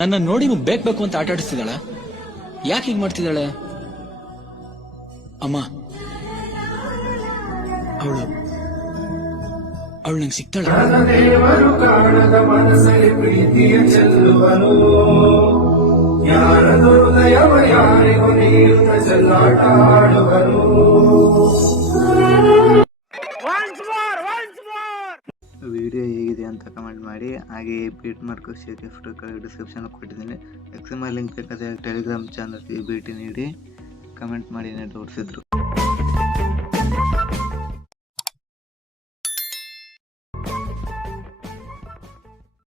ನನ್ನ ನೋಡಿ ಬೇಕು ಅಂತ ಆಟ ಆಡಿಸ್ತಿದ್ದಾಳ. ಯಾಕೆ ಹೀಗ್ ಮಾಡ್ತಿದ್ದಾಳೆ? ಅಮ್ಮ, ಅವಳು ನಂಗೆ ಸಿಗ್ತಾಳ. ದೇವರು ಕಾಣದ ಮನಸ್ಸಲ್ಲಿ ಪ್ರೀತಿಯ ಚೆಲ್ಲುವನು, ಯಾರದು ಹೃದಯವ ಯಾರಿಗೂ ನೀಡುತ್ತ ಚೆಲ್ಲಾಟ ಆಡುವನು. ವಿಡಿಯೋ ಹೇಗಿದೆ ಅಂತ ಕಮೆಂಟ್ ಮಾಡಿ. ಹಾಗೆ beet mark share gift description ಕೊಟ್ಟಿದ್ದೀನಿ. ಎಕ್ಸ್ಎಂಎಲ್ ಲಿಂಕ್ ಬೇಕಾದರೆ ಟೆಲಿಗ್ರಾಮ್ ಚಾನಲ್ಗೆ ಭೇಟಿ ನೀಡಿ. ಕಮೆಂಟ್ ಮಾಡಿ ತೋರಿಸಿದ್ರು.